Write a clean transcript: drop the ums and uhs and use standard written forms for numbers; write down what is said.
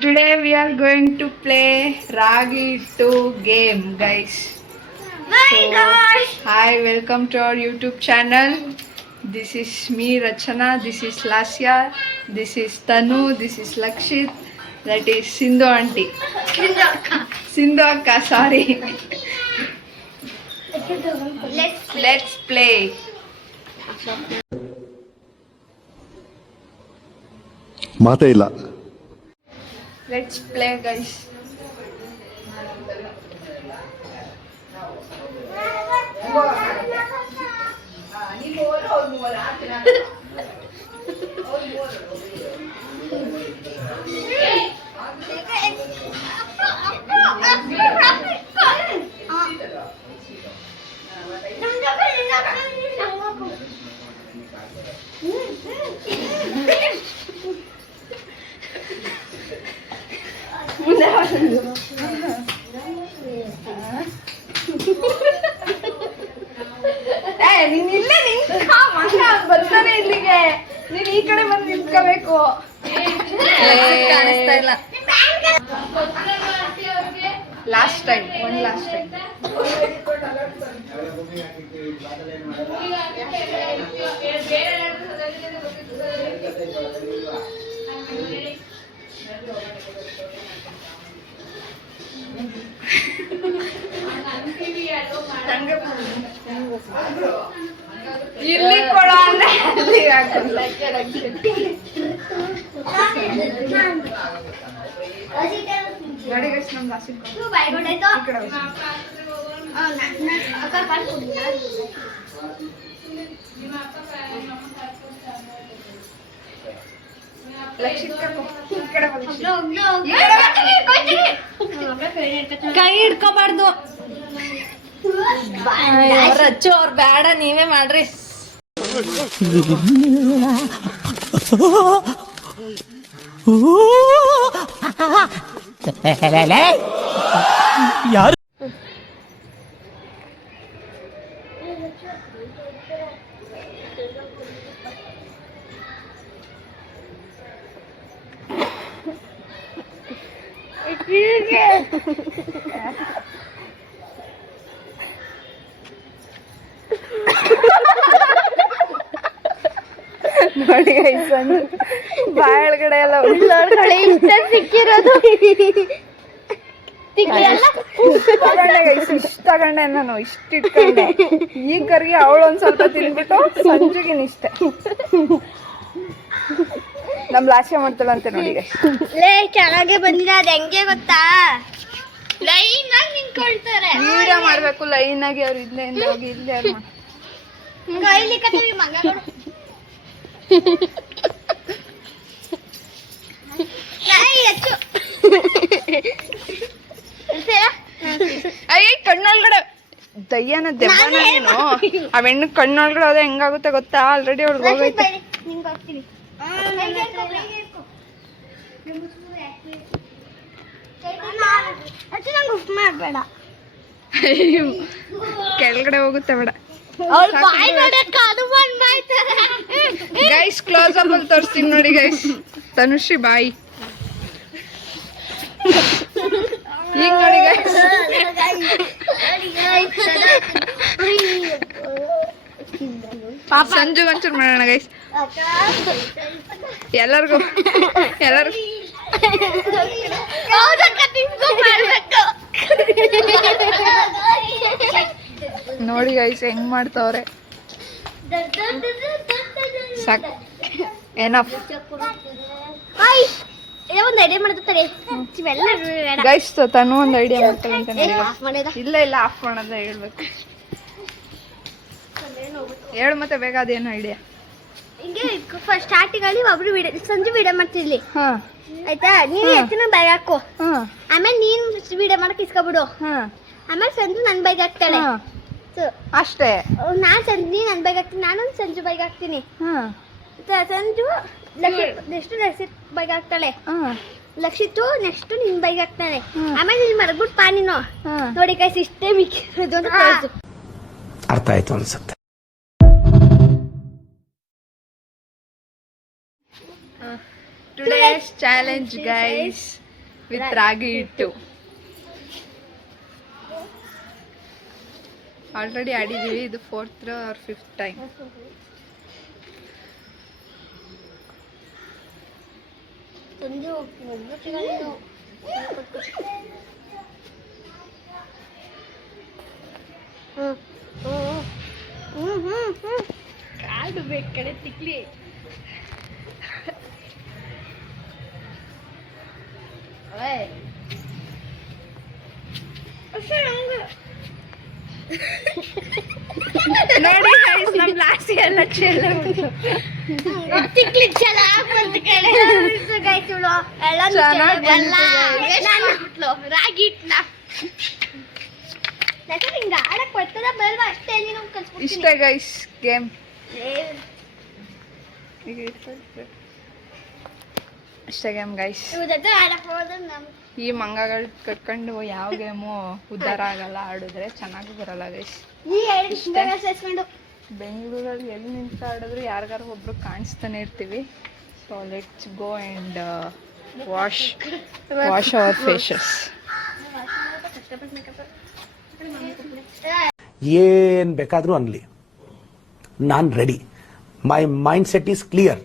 Today we are going to play Ragi 2 game, guys. Hi, welcome to our YouTube channel. This is me, Rachana. This is Lasya. This is Tanu. This is Lakshit. That is Sindhu auntie. Sindhu akka, sorry. Let's play. ಮಾತೇ ಇಲ್ಲ. Let's play, guys. ನೀನ್ ಇಲ್ಲೇ ಬರ್ತಾನೆ ಇಲ್ಲಿಗೆ. ನೀನ್ ಈ ಕಡೆ ಬಂದು ನಿಂತ್ಕೋಬೇಕು. ಕಾಣಿಸ್ತಾ ಇಲ್ಲ. ಲಾಸ್ಟ್ ಟೈಮ್ ಇಲ್ಲಿ ಕೊಡ ಗಾಡಿ ಗೈಸ್ ನಮ್ದು ಕೈ ಹಿಡ್ಕೋಬಾರ್ದು. ರಚ್ಚು ಅವ್ರು ಬೇಡ, ನೀವೇ ಮಾಡ್ರಿ. ಯಾರು ನೋಡಿ ಗೈಸ್, ಬಾಯೊಳಗಡೆ ಎಲ್ಲ ಉಳ್ಳೊಳಗಡೆ ಇಷ್ಟ ಸಿಕ್ಕಿರೋದು. ತಗೊಂಡೆ ಗೈಸ್, ಇಷ್ಟ ತಗೊಂಡೆ ನಾನು, ಇಷ್ಟ ಇಟ್ಕೊಂಡೆ. ಈ ಕರ್ಗೆ ಅವಳು ಒಂದ್ ಸ್ವಲ್ಪ ತಿನ್ಬಿಟ್ಟು ಸಂಜೆಗಿನ ಇಷ್ಟೆ. ನಮ್ ಲಾಸ್ಯ ಮಾಡ್ತಾಳಂತೆ ನೋಡಿ ಗೈಸ್. ಲೇ ಕೆಳಗೆ ಬಂದಿಲ್ಲ, ಅದ್ ಹೆಂಗೆ ಗೊತ್ತಾ, ಲೈನ್ ಆಗಿ ನಿಂತ್ಕೊಳ್ತಾರೆ. ವಿಡಿಯೋ ಮಾಡ್ಬೇಕು ಲೈನ್ ಆಗಿ. ಅವ್ರು ಇಲ್ಲೇ ಹೋಗಿ ಇಲ್ಲೇ ಅವ್ರು ಕೈಲಿ ಕತ್ತೀವಿ ಮಗಗಳು. ಅಯ್ಯ ಕಣ್ಣೊಳಗಡೆ ದಯ್ಯನ ದೆವ್ವನ ನೀನು. ಆ ಹೆಣ್ಣು ಕಣ್ಣೊಳಗಡೆ ಅದ ಹೆಂಗಾಗುತ್ತೆ ಗೊತ್ತಾ? ಆಲ್ರೆಡಿ ಅವ್ಳಿಗೆ ಹೋಗೈತೆ. ಮಾಡ್ಬೇಡ, ಕೆಳಗಡೆ ಹೋಗುತ್ತೆ ಬೇಡ. ಗೈಸ್ ಕ್ಲೋಸ್ ಅಪ್ ಅಲ್ಲಿ ತೋರಿಸ್ತೀನಿ ನೋಡಿ ಗೈಸ್. ತನುಶ್ರೀ ಬಾಯಿ ಈಗ ನೋಡಿ ಗೈಸ್. ಸಂಜು ಒಂಚೂರು ಮಾಡೋಣ ಗೈಸ್. ಎಲ್ಲರಿಗೂ ನೋಡಿ ಗೈಸ್ ಹೆಂಗ್ ಮಾಡ್ತಾವ್ರೆ. ಸಾಕ್, ಎನಫ್ ಒಂದು ಐಡಿಯಾ ಮಾಡ್ತಾರೆ ಗೈಸ್. ತನು ಒಂದು ಐಡಿಯಾ ಮಾಡ್ತಾಳಂತೆ. ಇಲ್ಲ ಆಫ್ ಮಾಡೋದ ಹೇಳ್ಬೇಕು. ಹೇಳು ಮತ್ತೆ ಬೇಗ, ಅದೇನು ಐಡಿಯಾ? ಹಿಂಗೆ ಸ್ಟಾರ್ಟಿಂಗ್ ಅಲ್ಲಿ ಒಬ್ರು ಸಂಜೆ ವಿಡಿಯೋ ಮಾಡ್ತಿರ್ಲಿ, ಆಯ್ತಾ? ನೀನ್ ಎತ್ತಿನ ಬೈಕ್ ಹಾಕು, ಆಮೇಲೆ ನೀನ್ ವಿಡಿಯೋ ಮಾಡಕ್ ಇಸ್ಕೊಬಿಡು, ಆಮೇಲೆ ಸಂಜು ನನ್ ಬೈಕ್ ಹಾಕ್ತಾಳೆ ಅಷ್ಟೇ. ನಾನ್ ಸಂಜು ನನ್ ಬೈಕ್ ಹಾಕ್ತೀನಿ, ನಾನು ಸಂಜು ಬೈಕ್ ಹಾಕ್ತೀನಿ. ಸಂಜು ನೆಕ್ಸ್ಟ್ ಲಕ್ಷಿತ್ ಬೈಕ್ ಹಾಕ್ತಾಳೆ, ಲಕ್ಷಿತ್ತು ನೆಕ್ಸ್ಟ್ ನಿನ್ ಬೈಕ್ ಹಾಕ್ತಾನೆ, ಆಮೇಲೆ ನೀನ್ ಮರಗ್ಬಿಟ್ಟು ಪಾ ನೀನು ನೋಡಿ ಕೈಸಿ ಇಷ್ಟೇ ಮಿಕ್ಕಿರೋದು ಅಂತ ತೋರಿಸು. ಅರ್ಥ ಆಯ್ತು ಅನ್ಸುತ್ತೆ. ಟುಡೇಸ್ ಚಾಲೆಂಜ್ ಗೈಸ್ ವಿತ್ ರಾಗಿ ಹಿಟ್ಟು. ಆಲ್ರೆಡಿ ಆಡಿದ್ದೀವಿ, ಇದು 4th or 5th time. Sanju ಒಬ್ಬಟ್ಟು ಕಾಡು ಬೇಕು ಕಡೆ ತಿಕ್ಲಿ. ನೋಡಿ guys, ನಮ್ ಲಾಸಿ ಎಲ್ಲ ಚೆಲ್ಲ ತಿಕ್ಲಿ ಚಲ ಬಂದ ಕಡೆ ಗೈಸ್ ಇವಳು ಎಲ್ಲ ರಾಗಿ ಹಿಟ್ನ ಹಿಂಗ ಆಡಕ್ ಬರ್ತದ ಬಲ್ವಾ ಅಷ್ಟೇ ನೀನು ಕಲ್ಸ್ಬಿಡ್ತೀನಿ. ಇಷ್ಟ ಗೈಸ್ ಗೇಮ್. ಇಷ್ಟ ಗೇಮ್ ಗೈಸ್. ಇವ್ರ ಜೊತೆ ಆಡಕ್ ಹೋದ್ರೆ ನಮ್ ಈ ಮಂಗಗಳು ಕಟ್ಕೊಂಡು ಯಾವ ಗೇಮು ಉದ್ಧಾರ ಆಗಲ್ಲ, ಆಡಿದ್ರೆ ಚೆನ್ನಾಗಿ ಬರಲ್ಲ ಗೈಸ್. ಈ ಎರಡು ಸೇರ್ಸ್ಕೊಂಡು ಬೆಂಗಳೂರಲ್ಲಿ ಎಲ್ಲಿ ನಿಂತು ಆಡಿದ್ರು ಯಾರಿಗಾರು ಒಬ್ರು ಕಾಣಿಸ್ತಾನೆ ಇರ್ತೀವಿ. So let's go and wash our faces. ಏನ್ ಬೇಕಾದ್ರೂ ಅನ್ಲಿ, ನಾನ್ ready. My mind set is clear.